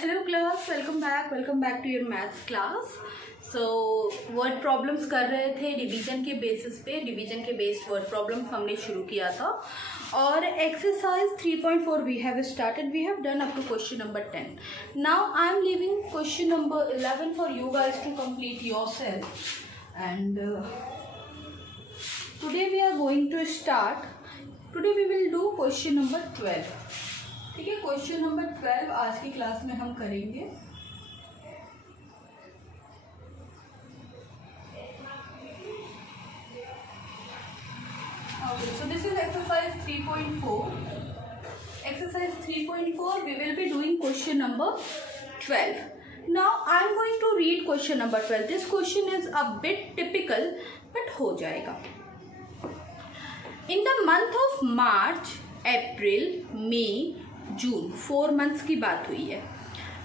Hello class, welcome back to your maths class. So word problems कर रहे थे division के बेसिस पे। डिवीजन के बेस्ड वर्ड प्रॉब्लम्स हमने शुरू किया था और exercise 3.4 we have started. We have done up to question number 10। Now I am leaving question number 11 for you guys to complete yourself and today we are going to start. Today we will do question number 12। ठीक है, question number 12 आज की class में हम करेंगे। Okay, so this is exercise 3.4. Exercise 3.4 we will be doing question number 12. Now I am going to read question number 12. This question is a bit typical but हो जाएगा। In the month of March, April, May, June 4 months की बात हुई है।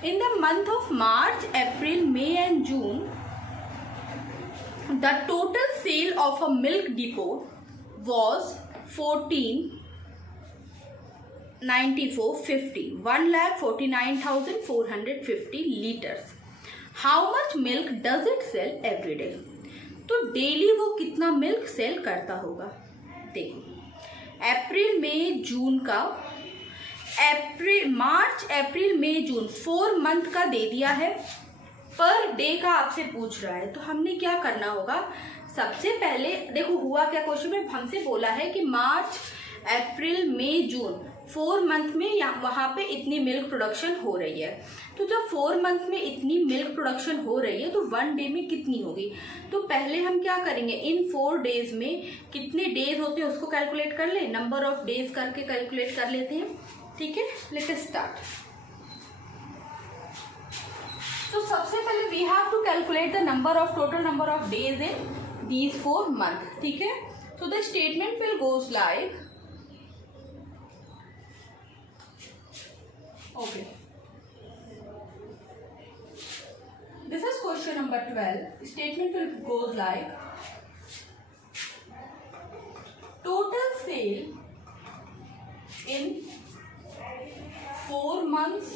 In the month of March, April, May and June the total sale of a milk depot was 1,49,450 litres. How much milk does it sell every day? तो daily वो कितना milk cell करता होगा? देखो, अप्रैल, मई, जून का मार्च, अप्रैल, मई, जून 4 मंथ का दे दिया है। पर डे का आपसे पूछ रहा है तो हमने क्या करना होगा? सबसे पहले देखो हुआ क्या, क्वेश्चन में हमसे बोला है कि मार्च, अप्रैल, मई, जून 4 मंथ में वहाँ पे इतनी मिल्क प्रोडक्शन हो रही है। तो जब 4 मंथ में इतनी मिल्क प्रोडक्शन हो रही है तो 1 डे में कितनी होगी? तो पहले हम क्या करेंगे, इन 4 डेज में कितने डेज होते हैं उसको कैलकुलेट कर ले। नंबर ऑफ डेज करके कैलकुलेट कर लेते हैं। ठीक है, लेट अस स्टार्ट। तो सबसे पहले we have to calculate the total number of days in these 4 month. ठीक है, so the statement will goes like, okay, this is question number 12। Statement will goes like, total sale in 4 months.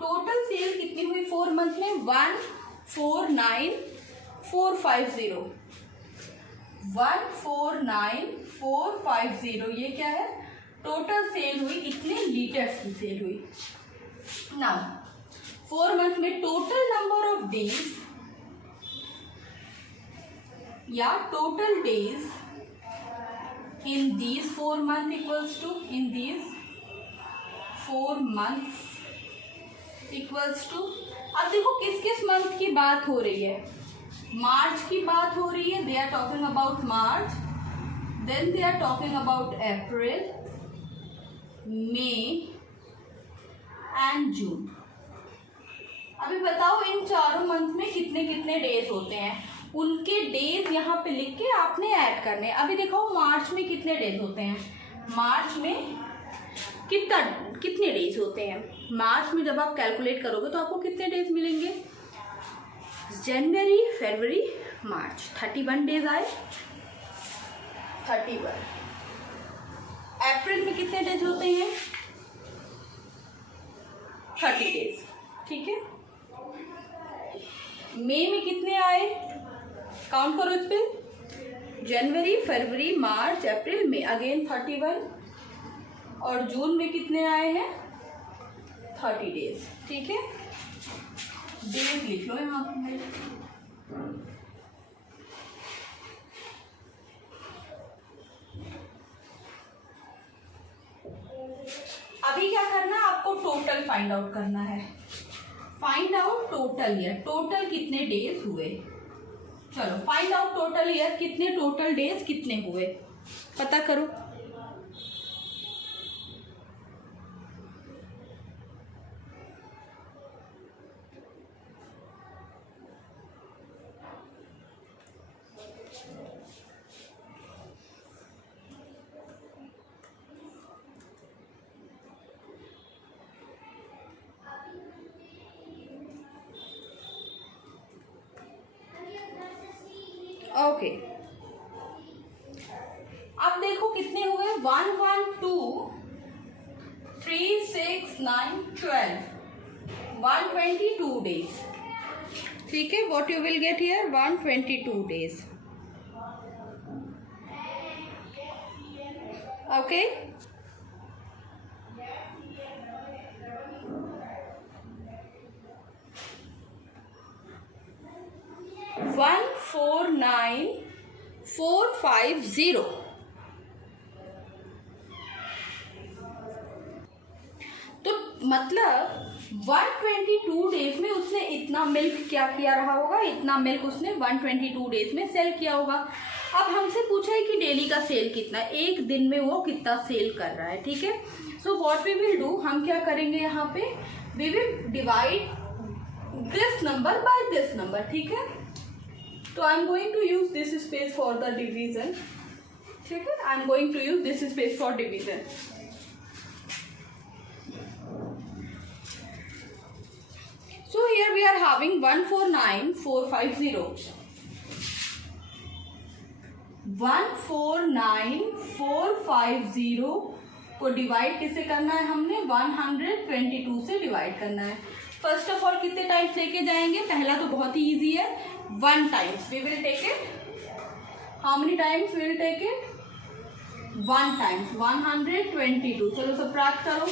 Total sale कितनी हुई 4 month में? 1,49,450। 1,49,450 ये क्या है? Total sale हुई, इतने लीटर्स की सेल हुई। नाउ 4 मंथ में टोटल नंबर ऑफ डेज या total days in these 4 months equals to, in these 4 months equals to, अब देखो किस किस मंथ की बात हो रही है? मार्च की बात हो रही है, they are talking about March, then they are talking about April, May and June। अभी बताओ इन चारों मंथ में कितने कितने डेज होते हैं? उनके डेज यहाँ पे लिख के आपने ऐड करने। अभी देखो मार्च में कितने डेज होते हैं? मार्च में कितने डेज होते हैं? मार्च में जब आप कैलकुलेट करोगे तो आपको कितने डेज मिलेंगे? जनवरी, फरवरी, मार्च, 31 डेज आए। 31। अप्रैल में कितने डेज होते हैं? 30 डेज। ठीक है, मई में कितने आए? काउंट करो इस पे, जनवरी, फरवरी, मार्च, अप्रैल, मई, अगेन 31। और जून में कितने आए हैं? 30 डेज। ठीक है, डेज लिख लो यहाँ पे। अभी क्या करना है आपको? टोटल फाइंड आउट करना है। Find out total year, total कितने डेज हुए। चलो फाइंड आउट टोटल ईयर, कितने टोटल डेज कितने हुए पता करो। ओके, अब देखो कितने हुए? 1, 1, 2, 3, 6, 6, 9, 12, 122 days. ठीक है, what you will get here 122 days. Okay. One 49450. तो मतलब 122 डेज में उसने इतना मिल्क क्या किया रहा होगा, इतना मिल्क उसने 122 डेज में सेल किया होगा। अब हमसे पूछा है कि डेली का सेल कितना है, एक दिन में वो कितना सेल कर रहा है। ठीक है, so what we will do, हम क्या करेंगे यहाँ पे, we will divide this number by this number. ठीक है, तो I am going to use this space for the division. ठीक है, I am going to use this space for division. So here we are having 149450. 149450 को divide किससे करना है, हमने 122 से डिवाइड करना है। फर्स्ट ऑफ ऑल कितने टाइम्स लेके जाएंगे, पहला तो बहुत ही इजी है, 1 times we will take it. How many times we will take it, 1 times 122। चलो सबट्रैक्ट करो,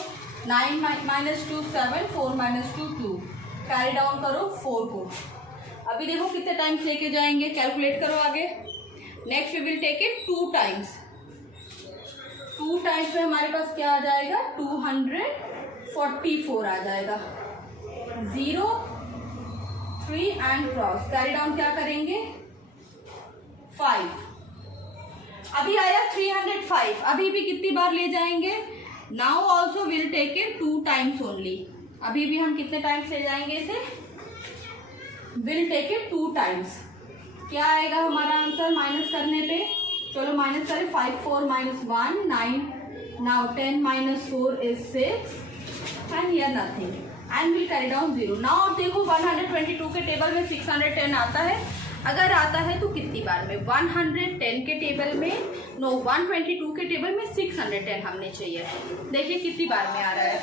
9 - 2 7, 4 - 2 2, कैरी डाउन करो 4 को। अभी देखो कितने टाइम्स लेके जाएंगे, कैलकुलेट करो आगे। Next we will take it 2 times. 2 times में हमारे पास क्या आ जाएगा, 244 आ जाएगा। 0 3 एंड क्रॉस, कैरी डाउन क्या करेंगे 5। अभी आया 305, अभी भी कितनी बार ले जाएंगे, now also will take it 2 times only. अभी भी हम कितने टाइम्स ले जाएंगे इसे, विल टेक इट 2 टाइम्स। क्या आएगा हमारा आंसर माइनस करने पे, चलो माइनस करें, 5 4 - 1 9, now 10 - 4 is 6 and here nothing and will carry down 0। Now अब देखो 122 के टेबल में 610 आता है, अगर आता है तो कितनी बार में, 110 के टेबल में, नो 122 के टेबल में 610 हमने चाहिए। देखिए कितनी बार में आ रहा है,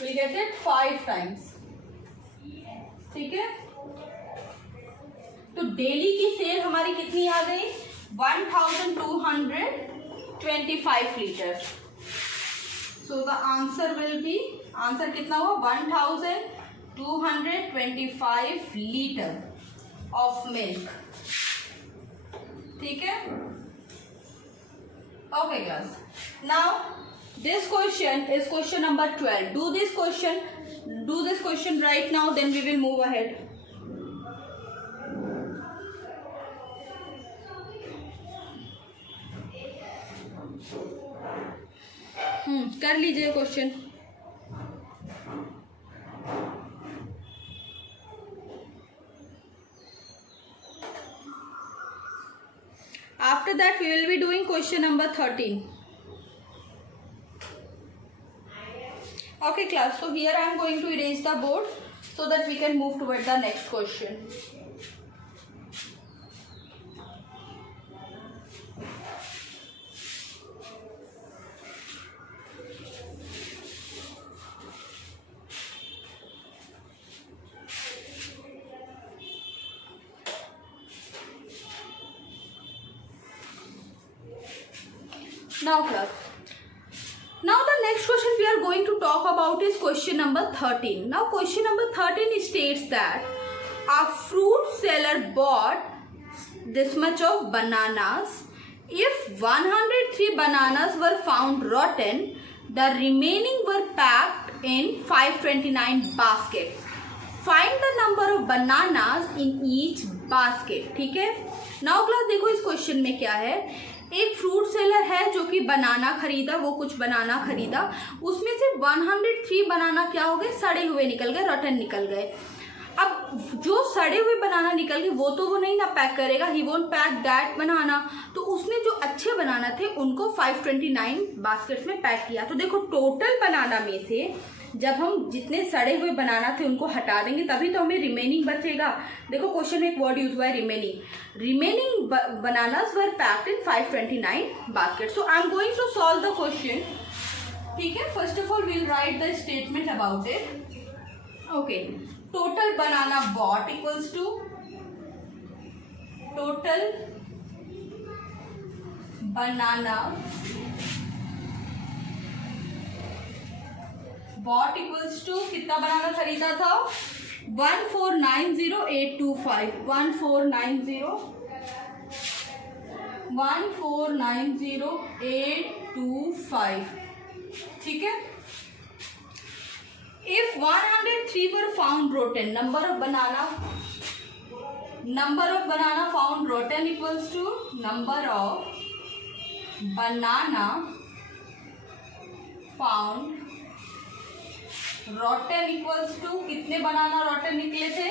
we get it 5 टाइम्स। ठीक है, तो डेली की सेल हमारी कितनी आ गई, 1225 litre. So the answer will be, answer कितना हुआ, 1225 लीटर ऑफ मिल्क। ठीक है, okay class, now this question is question number 12. Do this question right now, then we will move ahead. कर लीजिए question. After that we will be doing question number 13. Okay class, so here I am going to erase the board so that we can move toward the next question. Now class, now the next question we are going to talk about is question number 13. Now question number 13 states that a fruit seller bought this much of bananas. If 103 bananas were found rotten, the remaining were packed in 529 baskets. Find the number of bananas in each basket. ठीक है, now class देखो इस question में क्या है, एक fruit seller है जो कि बनाना खरीदा, वो कुछ बनाना खरीदा, उसमें से 103 बनाना क्या हो गए, सड़े हुए निकल गए, रॉटन निकल गए। अब जो सड़े हुए बनाना निकल गए वो तो वो नहीं ना पैक करेगा, ही वोंट पैक दैट बनाना, तो उसने जो अच्छे बनाना थे उनको 529 बास्केट्स में पैक किया। तो देखो टोटल बनाना में से जब हम जितने सड़े हुए बनाना थे उनको हटा देंगे तभी तो हमें रिमेनिंग बचेगा। देखो क्वेश्चन में एक वर्ड यूज हुआ है remaining bananas were packed in 529 basket. So I am going to solve the question. ठीक है, first of all we'll write the statement about it. Okay, total banana bought equals to total banana bought equals to कितना banana खरीदा था 1490825 1490825। ठीक है, if 103 were found rotten, number of banana found rotten equals to number of banana found rotten equals to कितने बनाना rotten निकले थे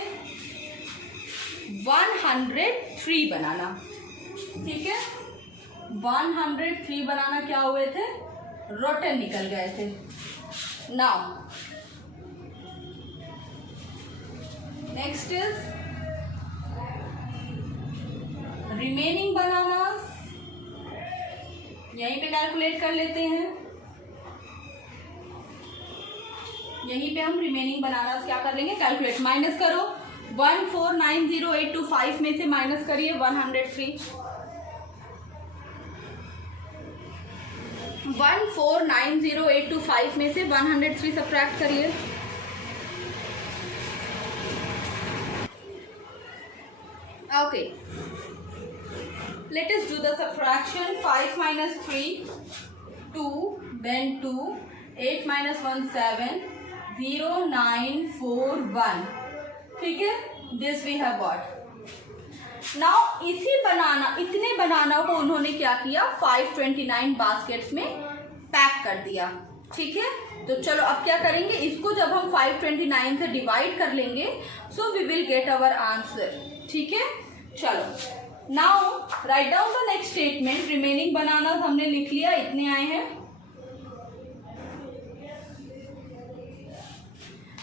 103 बनाना। ठीक है, 103 बनाना क्या हुए थे rotten निकल गए थे। Now next is remaining bananas, यहीं पे कैलकुलेट कर लेते हैं। यहीं पे हम रिमेनिंग बनानास क्या कर लेंगे कैलकुलेट, माइनस करो 1490825 में से माइनस करिए 103, 1490825 में से 103 सब्ट्रैक्ट करिए। Okay, let us do the subtraction. 5 minus 3 2, then 2, 8 minus 1 7, 0 9 4 1। ठीक है, this we have got। now इतने बनाना को उन्होंने क्या किया 529 बास्केट्स में पैक कर दिया। ठीक है, तो चलो अब क्या करेंगे, इसको जब हम 529 से डिवाइड कर लेंगे so we will get our answer. ठीक है, चलो now write down the next statement. Remaining banana हमने लिख लिया, इतने आए हैं।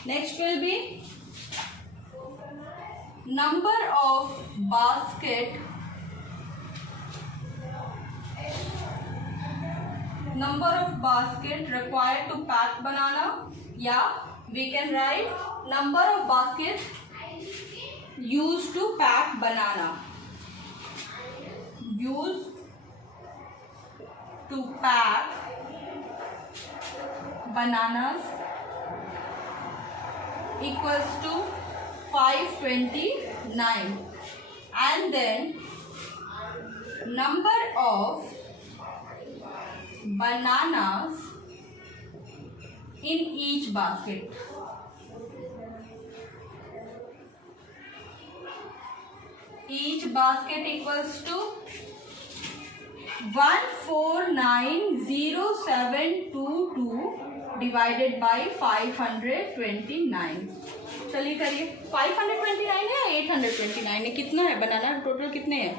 Next will be number of basket required to pack banana, या we can write number of baskets used to pack banana, used to pack bananas equals to 529, and then number of bananas in each basket, each basket equals to 1490,722 divided by 529। चलिए करिए, 529 है 829 है, कितना है बनाना total कितने हैं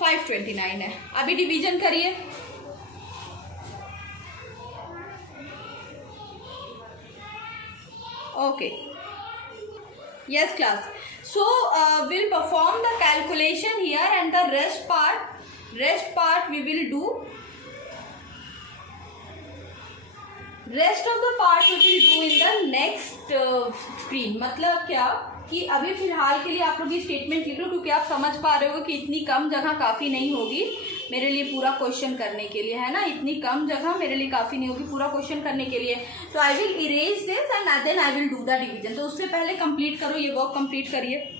529 है। अभी डिवीजन करिए। Okay, yes class, so we'll perform the calculation here and the rest part we will do, rest of the part we will do in the next screen। मतलब क्या कि अभी फिलहाल के लिए आप लोग ये स्टेटमेंट लिख लो, क्योंकि आप समझ पा रहे हो कि इतनी कम जगह काफ़ी नहीं होगी मेरे लिए पूरा क्वेश्चन करने के लिए, है ना। इतनी कम जगह मेरे लिए काफ़ी नहीं होगी पूरा क्वेश्चन करने के लिए। तो I will erase this and then I will do the division. तो उससे पहले कंप्लीट करो, ये वर्क कंप्लीट करिए।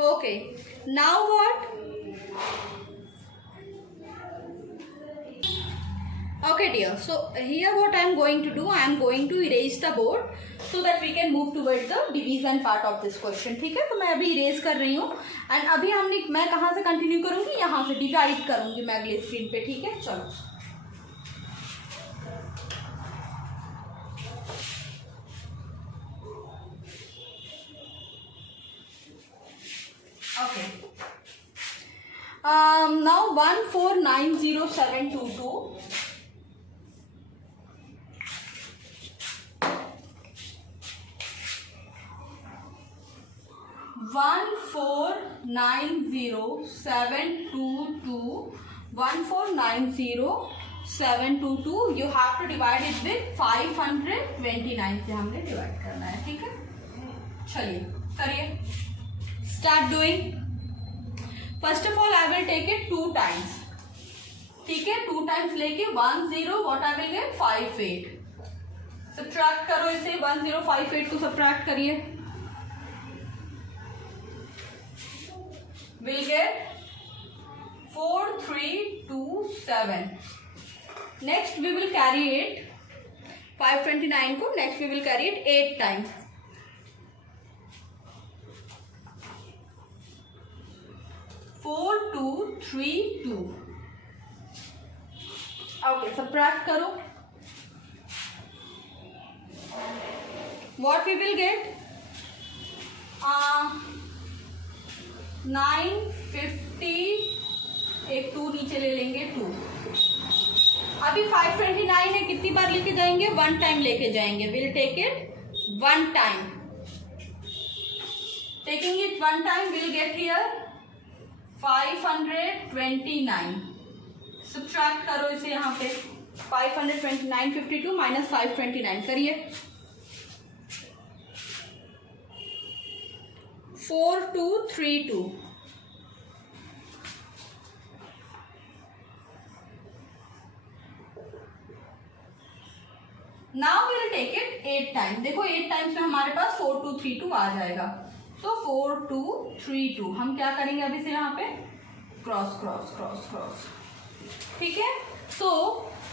Okay, now what? Okay dear, so here what I am going to do, I am going to erase the board so that we can move towards the division part of this question. ठीक है, तो मैं अभी erase कर रही हूँ and अभी मैं कहाँ से कंटिन्यू करूँगी, यहाँ से डिवाइड करूँगी मैं अगले स्क्रीन पे. ठीक है, चलो. Okay. Now 1490722. 1490722 you have to divide it with 529 से हमने डिवाइड करना है. ठीक है, चलिए करिए. Start doing. First of all I will take it 2 times. ठीक है, 2 टाइम्स लेके 10 what I will get 58. Subtract करो इसे. 1058 को सब्ट्रैक्ट करिए. We'll get 4327. Next we will carry it 529 को. Next we will carry it 8 times. 4232. Okay, subtract करो. What we will get? 950. एक 2 नीचे ले लेंगे. 2. अभी 529 है, कितनी बार लेके जाएंगे? 1 टाइम लेके जाएंगे. Will take it 1 time. Taking it 1 time will get here 529. Subtract करो इसे यहाँ पे. 529 52 माइनस 529 करिए. 4232. Now will take it 8 times. देखो 8 टाइम्स में हमारे पास 4232 आ जाएगा. सो 4232 हम क्या करेंगे अभी से यहाँ पे क्रॉस क्रॉस क्रॉस क्रॉस. ठीक है, सो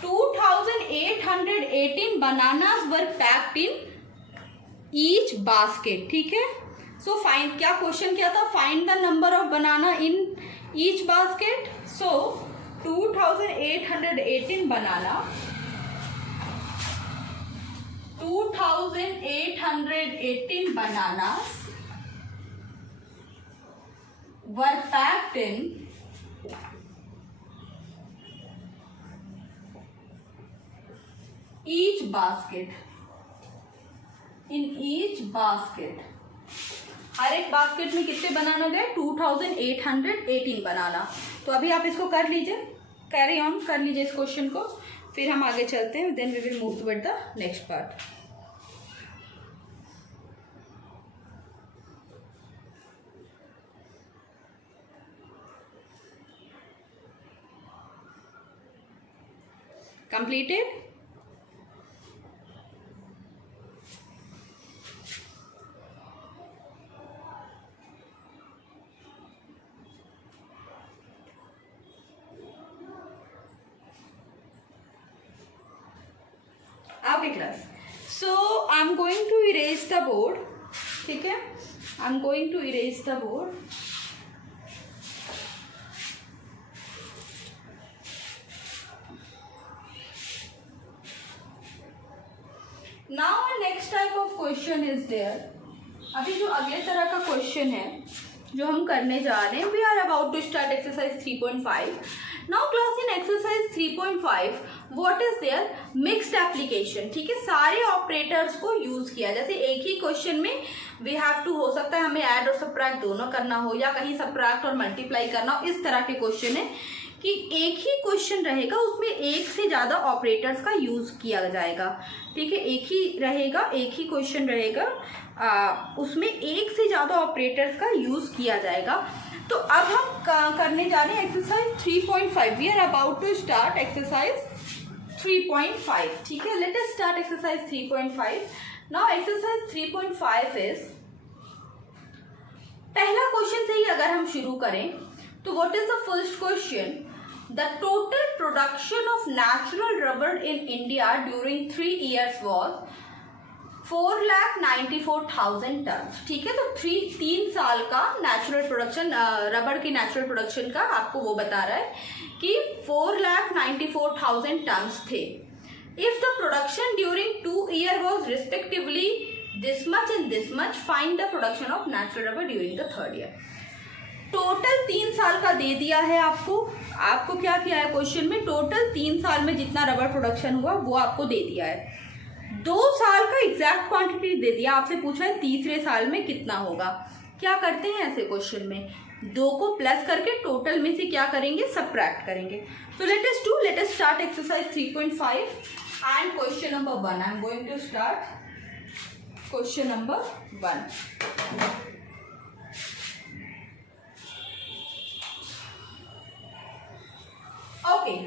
2818 bananas were packed in each basket. ठीक है, सो फाइंड, क्या क्वेश्चन क्या था? Find the number of banana in each basket. So 2818 banana 2818 bananas were packed in each basket. In each basket, हर एक basket में कितने बनाना गए? 2818 बनाना. तो अभी आप इसको कर लीजिए, कैरी ऑन कर लीजिए इस क्वेश्चन को, फिर हम आगे चलते हैं. Then we will move toward the next part. Completed? Okay class, so I'm going to erase the board. ठीक है, I'm going to erase the board. Now next type of question is there. अभी जो अगले तरह का question है जो हम करने जा रहे हैं, we are about to start exercise 3.5. Now class in exercise 3.5 what is there? Mixed application. ठीक है, सारे ऑपरेटर्स को यूज किया. जैसे एक ही क्वेश्चन में वी हैव टू, हो सकता है हमें ऐड और सब्ट्रैक्ट दोनों करना हो, या कहीं सब्ट्रैक्ट और मल्टीप्लाई करना हो. इस तरह के क्वेश्चन है कि एक ही क्वेश्चन रहेगा, उसमें एक से ज़्यादा ऑपरेटर्स का यूज़ किया जाएगा. ठीक है, एक ही रहेगा, एक ही क्वेश्चन रहेगा, उसमें एक से ज़्यादा ऑपरेटर्स का यूज़ किया जाएगा. तो अब हम करने जा रहे हैं exercise 3.5. We are about to start exercise 3.5. ठीक है, let us start exercise 3.5. Now exercise 3.5 is, पहला क्वेश्चन से ही अगर हम शुरू करें तो what is the first question? The total production of natural rubber in India during 3 years was 4,94,000 ton. ठीक है, तो 3 साल का नेचुरल प्रोडक्शन, रबर की नेचुरल प्रोडक्शन का आपको वो बता रहा है कि 4,94,000 टन्स थे। If the production during 2 year was respectively this much and this much, find the production of natural rubber during the 3rd year. Total 3 साल का दे दिया है आपको क्या किया है क्वेश्चन में, टोटल 3 साल में जितना रबर प्रोडक्शन हुआ वो आपको दे दिया है। 2 साल का एग्जैक्ट क्वांटिटी दे दिया, आपसे पूछा है तीसरे साल में कितना होगा। क्या करते हैं ऐसे क्वेश्चन में, 2 को प्लस करके टोटल में से क्या करेंगे, सबट्रैक्ट करेंगे। So let us start exercise 3.5 and question number 1। I am going to start question number 1। Okay,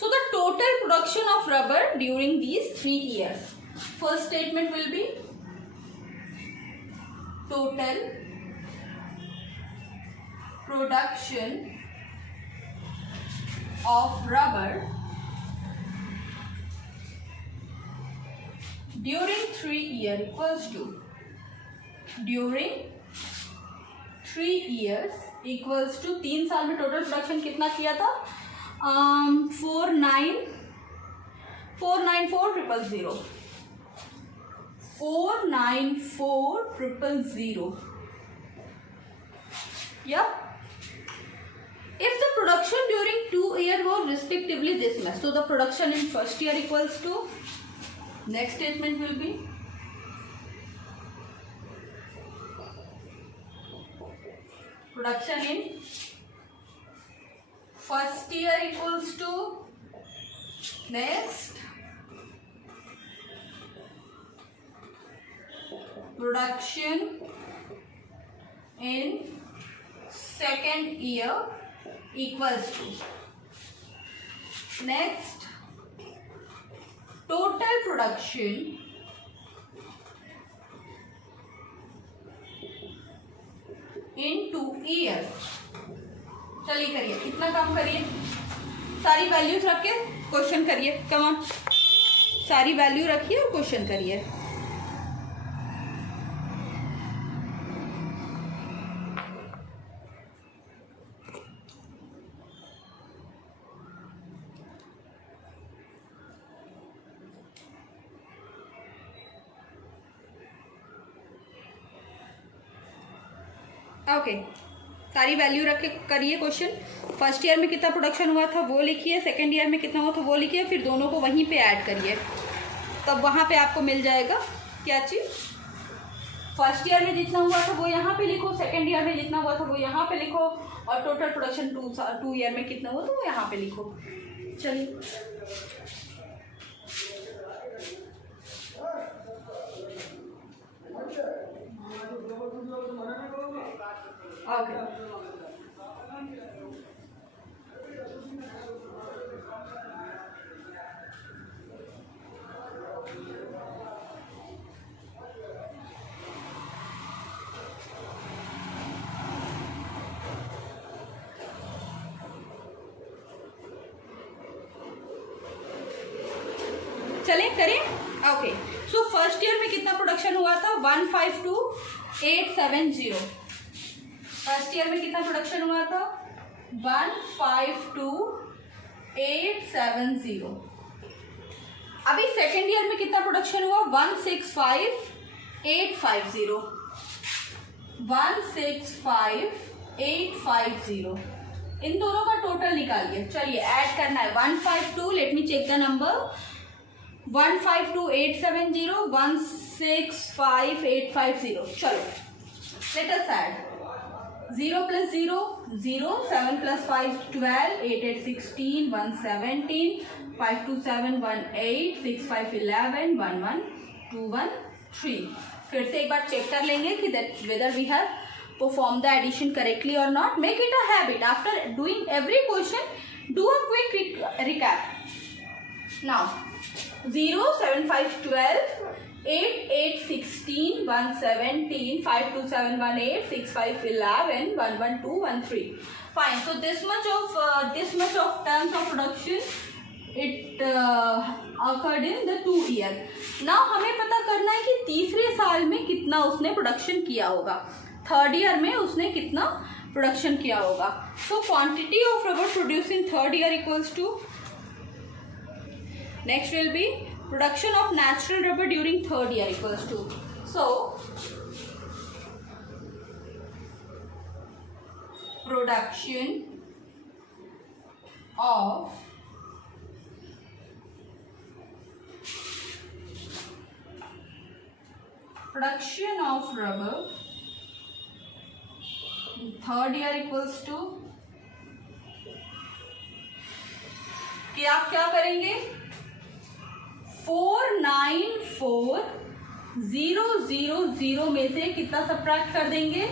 so the total production of rubber during these 3 years. First statement will be total production of rubber during 3 years equals to, during 3 years equals to 3 साल में total production कितना किया था, 494,000 494,000। Yeah. If the production during 2 years was respectively this much, so the production in first year equals to, next statement will be production in first year equals to, next production in second year equals to, next total production in 2 years। चलिए करिए, इतना काम करिए, सारी values रख के question करिए। Come on, सारी वैल्यू रखिए और क्वेश्चन करिए। ओके, सारी वैल्यू रख के करिए क्वेश्चन। फर्स्ट ईयर में कितना प्रोडक्शन हुआ था वो लिखिए, सेकंड ईयर में कितना हुआ था वो लिखिए, फिर दोनों को वहीं पे ऐड करिए, तब वहाँ पे आपको मिल जाएगा क्या चीज़। फर्स्ट ईयर में जितना हुआ था वो यहाँ पे लिखो, सेकंड ईयर में जितना हुआ था वो यहाँ पे लिखो, और टोटल प्रोडक्शन 2 ईयर में कितना हुआ था वो यहाँ पे लिखो। चलिए ओके, चलें करें। ओके, सो फर्स्ट ईयर में कितना प्रोडक्शन हुआ था, 152,870। फर्स्ट ईयर में कितना प्रोडक्शन हुआ था, 152,870। अभी सेकेंड ईयर में कितना प्रोडक्शन हुआ, 165,850। 165,850, इन दोनों का टोटल निकालिए। चलिए ऐड करना है 152, let me check the number, 152,870, 165,850। चलो लेट अस ऐड, 0 + 0 0, 7 + 5 12, 8 8 16, 117, 5 2 7 1 8, 6 5 11, 1 1 2 1 3। फिर से एक बार चेक कर लेंगे कि whether we have performed the addition correctly or not. Make it a habit. After doing every question, do a quick recap. Now 0 7 5 12, 8 8 16, 117, 5 2 7 1 8, 6 5 11, 1 1 2 1 3। Fine. So this much of tons of production it occurred in the 2 year. Now हमें पता करना है कि तीसरे साल में कितना उसने प्रोडक्शन किया होगा, थर्ड ईयर में उसने कितना प्रोडक्शन किया होगा. So quantity of rubber produced in third year equals to, next will be production of natural rubber during third year equals to. So production of rubber third year equals to, कि आप क्या करेंगे, 494,000 में से कितना subtract कर देंगे,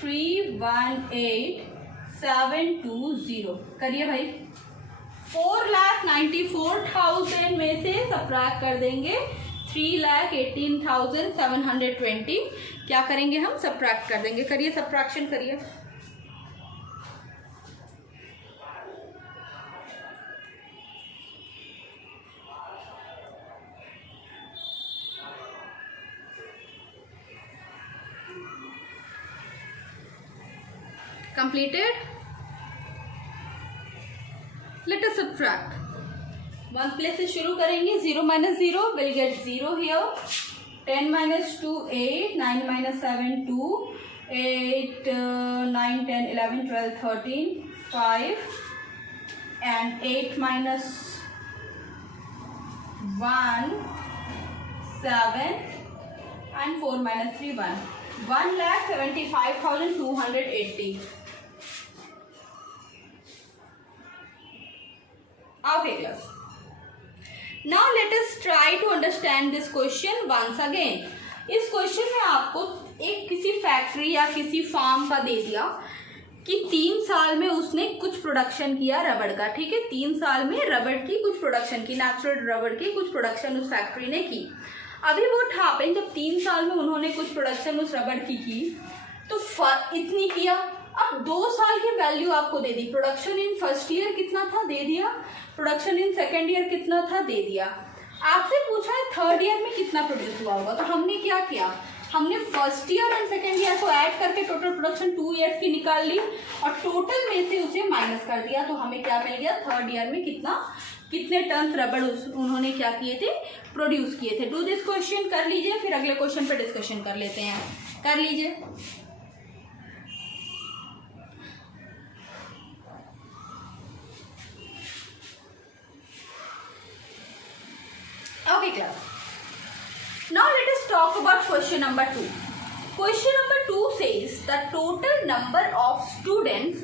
318,720. करिए भाई. 4,94,000 में से सब्ट्रैक्ट कर देंगे 3,18,720. क्या करेंगे हम, सब्ट्रैक्ट कर देंगे. करिए सब्ट्रैक्शन करिए. Completed. Let us subtract. 1 place से शुरू करेंगे. 0 minus 0 will get 0 here. 10 minus 2 8, 9 minus 7 2, 8 9 10 11 12 13 5, and 8 minus 1 7, and 4 minus 3 1. 1,75,280. Okay class. Now let us try to understand this question once again. इस क्वेश्चन में आपको एक किसी फैक्ट्री या किसी फार्म का दे दिया कि 3 साल में उसने कुछ प्रोडक्शन किया रबड़ का. ठीक है, 3 साल में रबड़ की कुछ प्रोडक्शन की, नेचुरल रबड़ की कुछ प्रोडक्शन उस फैक्ट्री ने की. अभी वो ठापें जब 3 साल में उन्होंने कुछ प्रोडक्शन उस रबड़ की तो इतनी किया. अब 2 साल की वैल्यू आपको दे दी. प्रोडक्शन इन फर्स्ट ईयर कितना था, दे दिया. प्रोडक्शन इन सेकेंड ईयर कितना था, दे दिया. आपसे पूछा है थर्ड ईयर में कितना प्रोड्यूस हुआ होगा. तो हमने क्या किया, हमने first year and second year को ऐड करके टोटल प्रोडक्शन 2 ईयर्स की निकाल ली और टोटल में से उसे माइनस कर दिया. तो हमें क्या मिल गया, थर्ड ईयर में कितने टन रबड़ उन्होंने क्या किए थे, प्रोड्यूस किए थे. डू दिस क्वेश्चन कर लीजिए, फिर अगले क्वेश्चन पे डिस्कशन कर लेते हैं. कर लीजिए. Okay class. Now let us talk about question number 2. Question number 2 says the total number of students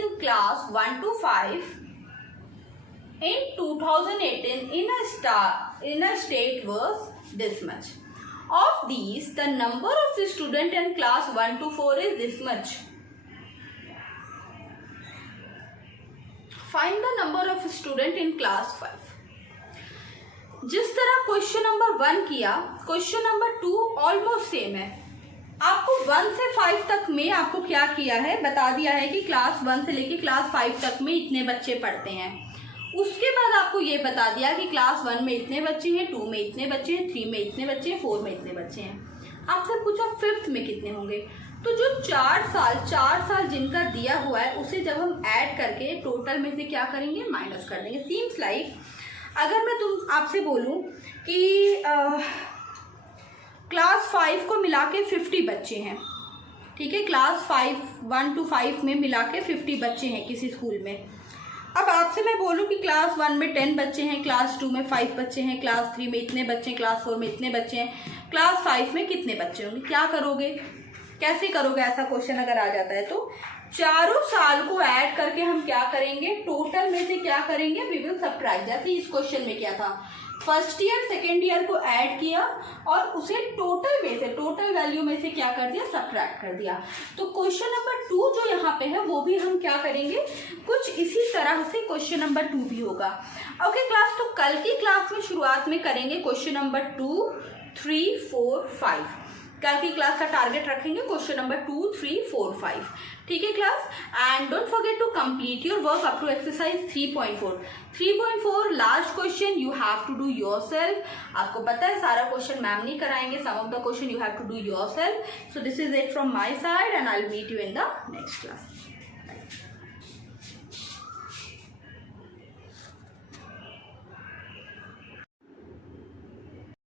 in class 1 to 5 in 2018 in a state was this much. Of these, the number of the student in class 1 to 4 is this much. Find the number of student in class 5. जिस तरह question number 1 किया, question number 2 almost same है. आपको 1 से 5 तक में आपको क्या किया है, बता दिया है कि क्लास 1 से लेके क्लास 5 तक में इतने बच्चे पढ़ते हैं. उसके बाद आपको ये बता दिया कि क्लास 1 में इतने बच्चे हैं, 2 में इतने बच्चे हैं, 3 में इतने बच्चे हैं, 4 में इतने बच्चे हैं. आपसे पूछा 5th में कितने होंगे. तो जो 4 साल जिनका दिया हुआ है उसे जब हम ऐड करके टोटल में से क्या करेंगे, माइनस कर देंगे. सीम्स लाइक अगर मैं आपसे बोलूं कि क्लास 5 को मिला के 50 बच्चे हैं. ठीक है, क्लास 1 to 5 में मिला के 50 बच्चे हैं किसी स्कूल में. अब आपसे मैं बोलूं कि क्लास 1 में 10 बच्चे हैं, क्लास 2 में 5 बच्चे हैं, क्लास 3 में इतने बच्चे हैं, क्लास 4 में इतने बच्चे हैं, क्लास 5 में कितने बच्चे होंगे. क्या करोगे, कैसे करोगे ऐसा क्वेश्चन अगर आ जाता है. तो चारों साल को ऐड करके हम क्या करेंगे, टोटल में से क्या करेंगे, वी विल सबट्रैक्ट. जैसे इस क्वेश्चन में क्या था, फर्स्ट ईयर सेकेंड ईयर को ऐड किया और उसे टोटल में से, टोटल वैल्यू में से क्या कर दिया, सबट्रैक्ट कर दिया. तो क्वेश्चन नंबर 2 जो यहाँ पे है वो भी हम क्या करेंगे, कुछ इसी तरह से क्वेश्चन नंबर 2 भी होगा. ओके क्लास, तो कल की क्लास में शुरुआत में करेंगे क्वेश्चन नंबर 2, 3, 4, 5. कल की क्लास का टारगेट रखेंगे क्वेश्चन नंबर 2, 3, 4, 5। ठीक है class, and don't forget to complete your work up to exercise 3.4। 3.4 last question you have to do yourself. आपको पता है सारा क्वेश्चन मैम नहीं कराएंगे, some of the question you have to do yourself. So this is it from my side and I will meet you in the next class.